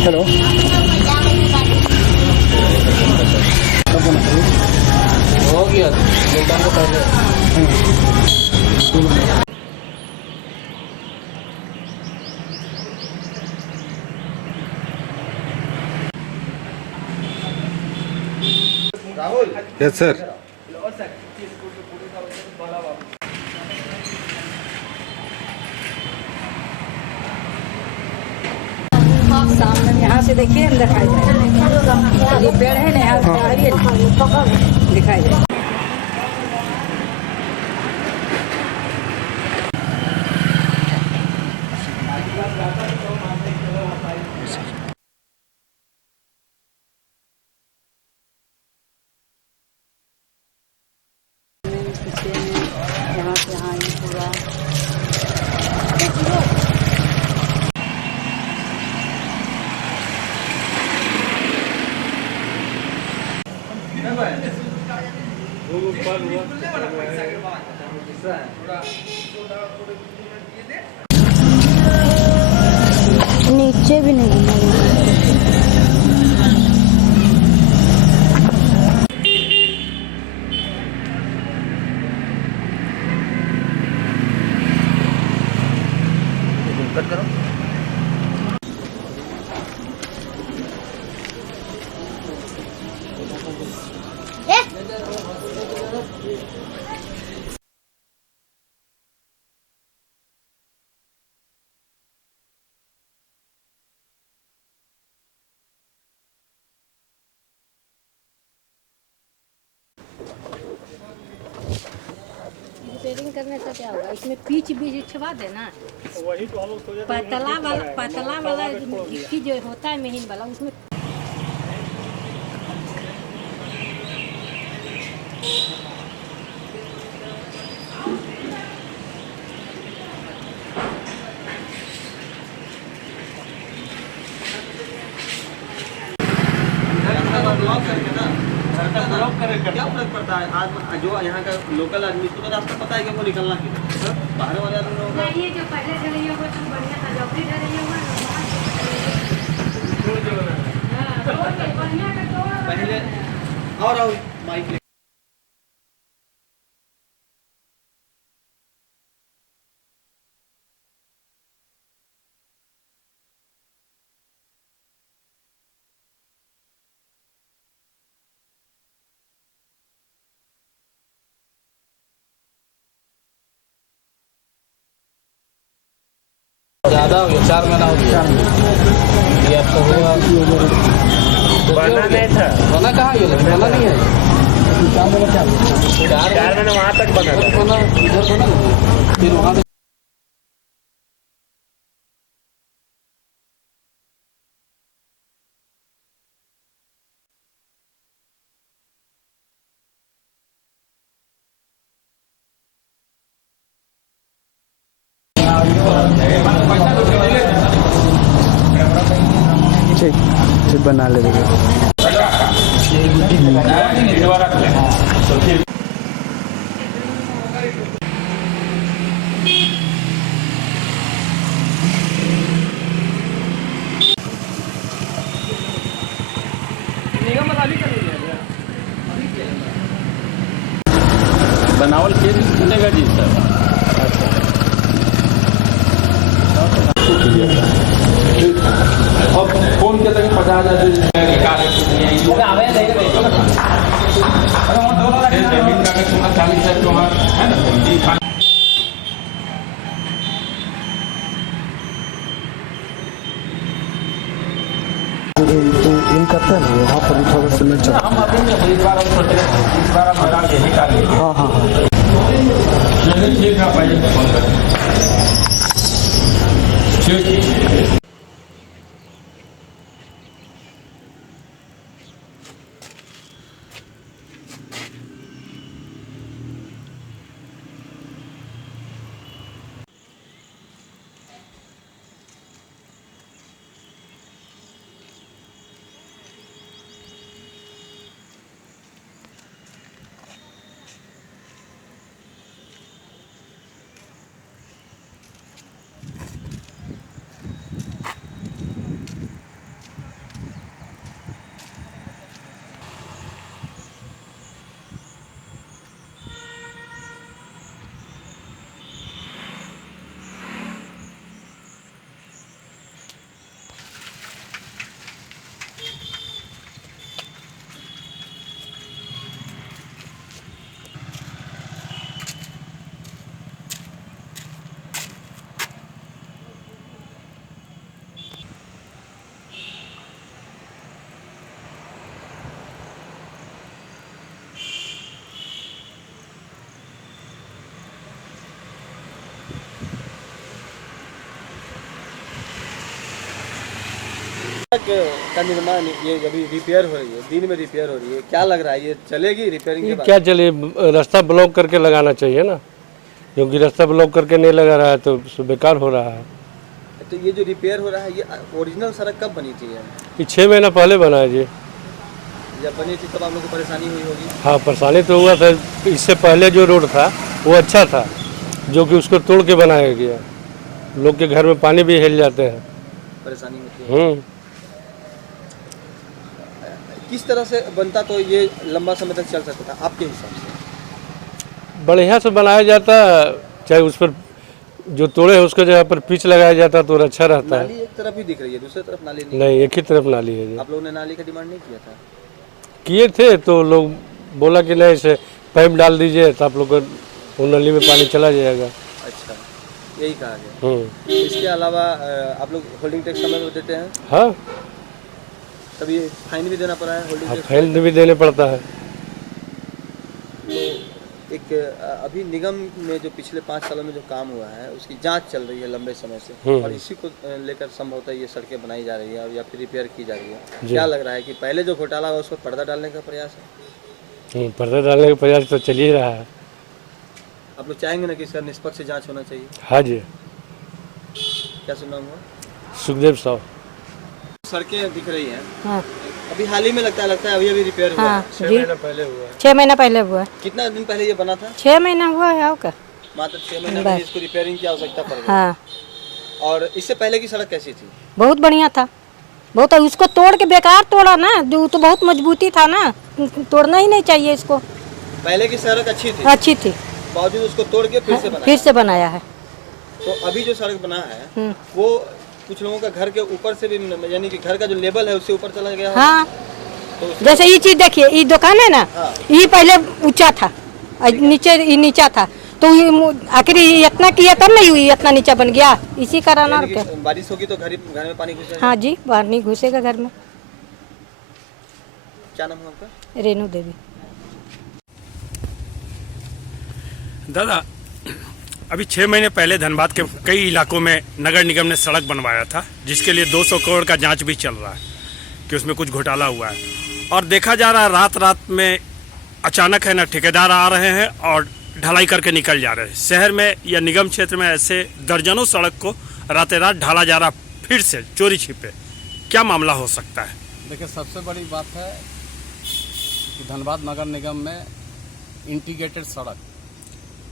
Hello हो गया lockdown को पहले। Yes sir. सामने यहाँ से देखिए दिखाई दे, ये पेड़ है ना, यहाँ से आइए दिखाई दे। यहाँ से यहाँ पूरा नीचे भी नहीं है। रिपेयरिंग करने से क्या होगा, इसमें पीच बीज छुपा देना, वही तो पतला वाला गिट्टी जो होता है महीन वाला, उसमें क्या फर्क पड़ता है? आज जो यहाँ का लोकल आदमी, उसको तो रास्ता पता है कि वो निकलना क्यों, बाहर वाले आदमी लोगों का ये जो पहले से रही होगा तो बढ़िया था, जबरी से रही होगा पहले और बाइक ले ज़्यादा हो गया, 4 महीना हो गया। ये आपका होगा बना नहीं था, बना कहाँ ये बना नहीं है, 4 महीने वहाँ तक बना था। बना इधर बना फिर वहाँ ठीक बना ले बनावल खेत मिलेगा जी सर। अब फोन के तक 50,000 जमीन का सोना 40,000 है ना। इन करते हैं ना वहाँ पर भी थोड़ा समय चल। हम अभी इस बार हम सोच रहे हैं, इस बार हम लगा लेने का लिए। हाँ हाँ हाँ चलिए ठीक है, पहले फोन करें। ठीक। का निर्माण ये अभी रिपेयर हो रही है, दिन में रिपेयर हो रही है, क्या लग रहा है ये चलेगी रिपेयरिंग के बाद? क्या चले, रास्ता ब्लॉक करके लगाना चाहिए ना, क्योंकि रास्ता ब्लॉक करके नहीं लगा रहा है तो बेकार हो रहा है। तो ये जो रिपेयर हो रहा है ये ओरिजिनल सड़क कब बनी थी? ये 6 महीना पहले बना है जी। जब बनी थी तब आप लोग को परेशानी हुई होगी? हाँ, परेशानी तो हुआ था। इससे पहले जो रोड था वो अच्छा था, जो कि उसको तोड़ के बनाया गया। लोग के घर में पानी भी हिल जाते हैं, परेशानी होती है। किस तरह से बनता तो ये लंबा समय तक चल सकता था आपके हिसाब से? बढ़िया से बनाया जाता, चाहे उस पर जो तोड़े हैं उसके जगह पर पिच लगाया जाता तो अच्छा रहता है। नाली एक तरफ ही दिख रही है, दूसरी तरफ नाली नहीं, एक ही तरफ नाली है जी। आप लोगों ने नाली का डिमांड नहीं किया था? किए थे तो लोग बोला कि नहीं, इसे पाइप डाल दीजिए तो आप लोग को वो नली में पानी चला जाएगा। अच्छा, यही कहा गया। इसके अलावा आप लोग होल्डिंग टैक्स समय में देते हैं? हाँ, तभी फाइन भी देना पड़ा है होल्डिंग टैक्स? फाइन भी देने पड़ता है। तो एक अभी निगम में जो पिछले 5 सालों में जो काम हुआ है उसकी जांच चल रही है लंबे समय से, और इसी को लेकर संभवतः ये सड़कें बनाई जा रही है और या फिर रिपेयर की जा रही है। क्या लग रहा है कि पहले जो घोटाला हुआ उस पर पर्दा डालने का प्रयास है? पर्दा डालने का प्रयास तो चल ही रहा है। आप लोग चाहेंगे ना कि इसका निष्पक्ष जाँच होना चाहिए? हाँ जी। क्या सुना हुआ? सुखदेव साहब। सड़कें दिख रही हैं। हाँ अभी हाल ही में लगता है अभी रिपेयर हुआ है। 6 महीना पहले हुआ है। 6 महीना पहले हुआ है। कितना दिन पहले ये बना था? 6 महीना हुआ है। और क्या, मात्र 6 महीने में इसको रिपेयरिंग की आवश्यकता पड़ गई। हाँ, और इससे पहले की सड़क कैसी थी? बहुत बढ़िया था। बहुत, उसको तोड़ के बेकार तोड़ा ना, जो तो बहुत मजबूती था ना, तोड़ना ही नहीं चाहिए इसको। पहले की सड़क अच्छी थी? अच्छी थी, बावजूद उसको तोड़ के फिर से बनाया है। तो अभी जो सड़क बना है वो कुछ लोगों का घर के ऊपर से भी, यानी कि घर का जो लेवल है उससे ऊपर चला गया। हाँ, तो जैसे ये चीज देखिए, ये दुकान है ना, ये पहले ऊंचा था, नीचे ये नीचा था, तो आखिर इतना किया तब नहीं हुई, इतना नीचा बन गया। इसी कारण और क्या। बारिश होगी तो घर में पानी घुसेगा? हाँ जी, बाहर नहीं घुसेगा घर में। क्या नाम है आपका? रेणु देवी। दादा, अभी 6 महीने पहले धनबाद के कई इलाकों में नगर निगम ने सड़क बनवाया था, जिसके लिए 200 करोड़ का जांच भी चल रहा है कि उसमें कुछ घोटाला हुआ है। और देखा जा रहा है रात में अचानक है ना, ठेकेदार आ रहे हैं और ढलाई करके निकल जा रहे हैं। शहर में या निगम क्षेत्र में ऐसे दर्जनों सड़क को रात ढाला जा रहा, फिर से चोरी छिपे। क्या मामला हो सकता है? देखिए, सबसे बड़ी बात है कि धनबाद नगर निगम में इंटीग्रेटेड सड़क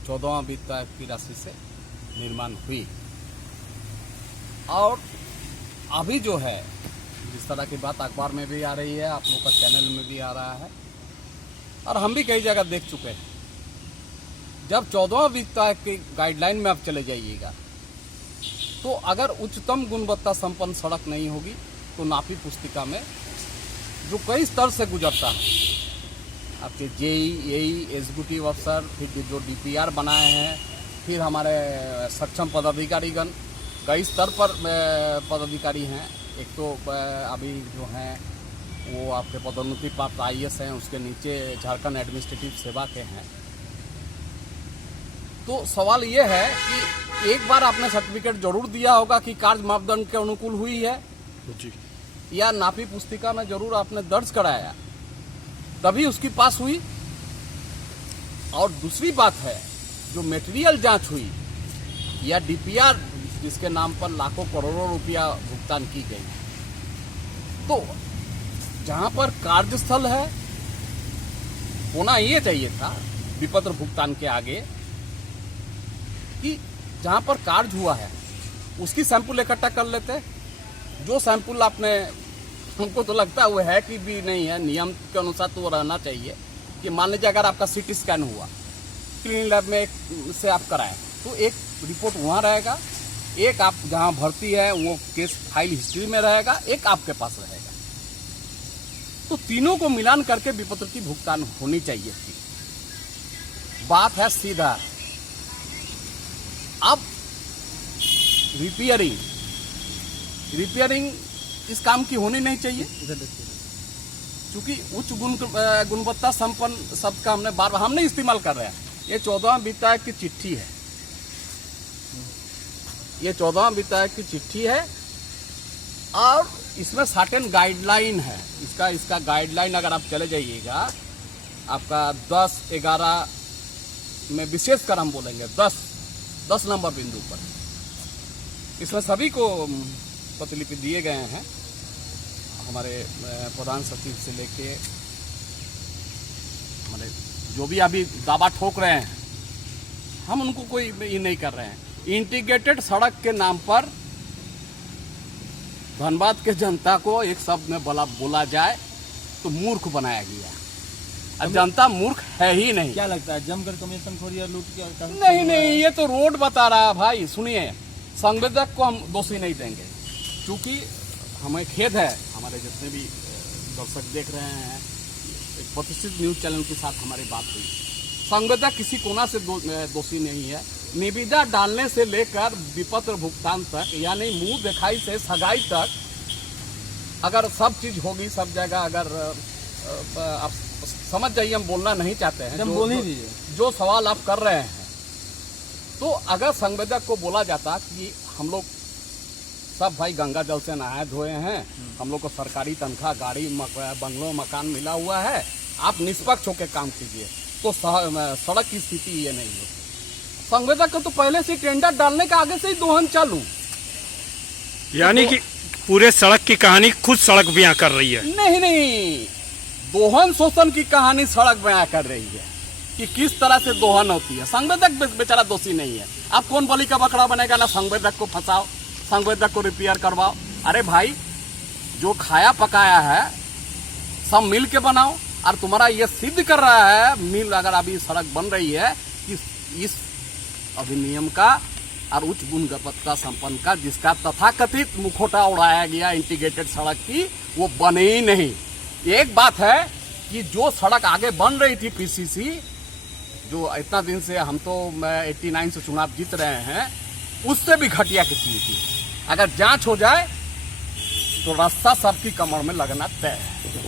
14वां वित्त आयोग की राशि से निर्माण हुई, और अभी जो है जिस तरह की बात अखबार में भी आ रही है, आप लोग का चैनल में भी आ रहा है, और हम भी कई जगह देख चुके हैं। जब 14वां वित्त आयोग की गाइडलाइन में आप चले जाइएगा तो अगर उच्चतम गुणवत्ता संपन्न सड़क नहीं होगी तो नापी पुस्तिका में जो कई स्तर से गुजरता है, आपके जेई, एई, एग्जीक्यूटिव अफसर, फिर जो डीपीआर बनाए हैं, फिर हमारे सक्षम पदाधिकारीगण, कई स्तर पर पदाधिकारी हैं। एक तो अभी जो हैं वो आपके पदोन्नति प्राप्त IAS हैं, उसके नीचे झारखंड एडमिनिस्ट्रेटिव सेवा के हैं। तो सवाल ये है कि एक बार आपने सर्टिफिकेट जरूर दिया होगा कि कार्य मापदंड के अनुकूल हुई है जी, या नापी पुस्तिका में जरूर आपने दर्ज कराया, तभी उसकी पास हुई। और दूसरी बात है, जो मटेरियल जांच हुई या डीपीआर जिसके नाम पर लाखों करोड़ों रुपया भुगतान की गई, तो जहां पर कार्यस्थल है होना ये चाहिए था विपत्र भुगतान के आगे कि जहां पर कार्य हुआ है उसकी सैंपल इकट्ठा कर लेते। जो सैंपल आपने, हमको तो लगता है वो है कि भी नहीं है, नियम के अनुसार तो वो रहना चाहिए कि मान लीजिए अगर आपका CT स्कैन हुआ, क्लीन लैब में से आप कराएं तो एक रिपोर्ट वहाँ रहेगा, एक आप जहाँ भर्ती है वो केस फाइल हिस्ट्री में रहेगा, एक आपके पास रहेगा। तो तीनों को मिलान करके विपत्र की भुगतान होनी चाहिए थी। बात है सीधा, अब रिपेयरिंग इस काम की होनी नहीं चाहिए, क्योंकि उच्च गुणवत्ता संपन्न शब्द का हमने बार बार हम नहीं इस्तेमाल कर रहे हैं। ये 14वां वित्त आयोग की चिट्ठी है, ये 14वां वित्त आयोग की चिट्ठी है, और इसमें सर्टेन गाइडलाइन है। इसका गाइडलाइन अगर आप चले जाइएगा, आपका 10-11 में विशेषकर हम बोलेंगे 10 नंबर बिंदु पर इसमें सभी को प्रतिलिपि दिए गए हैं। हमारे प्रधान सचिव से लेके हमारे जो भी अभी दावा ठोक रहे हैं, हम उनको कोई ये नहीं कर रहे हैं। इंटीग्रेटेड सड़क के नाम पर धनबाद के जनता को एक शब्द में बोला जाए तो मूर्ख बनाया गया। अब जनता मूर्ख है ही नहीं। क्या लगता है जमकर कमीशन खोरी और लूट किया? नहीं, ये तो रोड बता रहा है भाई। सुनिए, संवेदक को हम दोषी नहीं देंगे, क्योंकि हमें खेद है, हमारे जितने भी दर्शक देख रहे हैं, एक प्रतिष्ठित न्यूज चैनल के साथ हमारी बात हुई। संवेदक किसी कोना से दोषी नहीं है। निविदा डालने से लेकर विपत्र भुगतान तक, यानी मुंह दिखाई से सगाई तक, अगर सब चीज होगी सब जगह, अगर आप समझ जाइए, हम बोलना नहीं चाहते हैं, जो सवाल आप कर रहे हैं, तो अगर संवेदक को बोला जाता कि हम लोग सब भाई गंगा जल से नहाए धोए हैं, हम लोग को सरकारी तनख्वाह, गाड़ी, बंगलो, मकान मिला हुआ है, आप निष्पक्ष होकर काम कीजिए, तो सड़क की स्थिति ये नहीं है। संवेदक को तो पहले से टेंडर डालने का आगे से ही दोहन चालू, यानी कि पूरे सड़क की कहानी खुद सड़क बयां कर रही है। नहीं, दोहन शोषण की कहानी सड़क बयां कर रही है कि किस तरह से दोहन होती है। संवेदक बेचारा दोषी नहीं है। आप कौन बलि का बकरा बनेगा? ना संवेदक को फंसाओ, संवेदक को रिपेयर करवाओ। अरे भाई, जो खाया पकाया है सब मिल के बनाओ। और तुम्हारा ये सिद्ध कर रहा है मिल, अगर अभी सड़क बन रही है, कि इस अधिनियम का और उच्च गुणवत्ता संपन्न का, जिसका तथाकथित मुखौटा उड़ाया गया इंटीग्रेटेड सड़क की, वो बने ही नहीं। एक बात है कि जो सड़क आगे बन रही थी पीसीसी, जो इतना दिन से हम तो 89 से चुनाव जीत रहे हैं, उससे भी घटिया किस्म की। अगर जांच हो जाए तो रास्ता सबकी कमर में लगना तय है।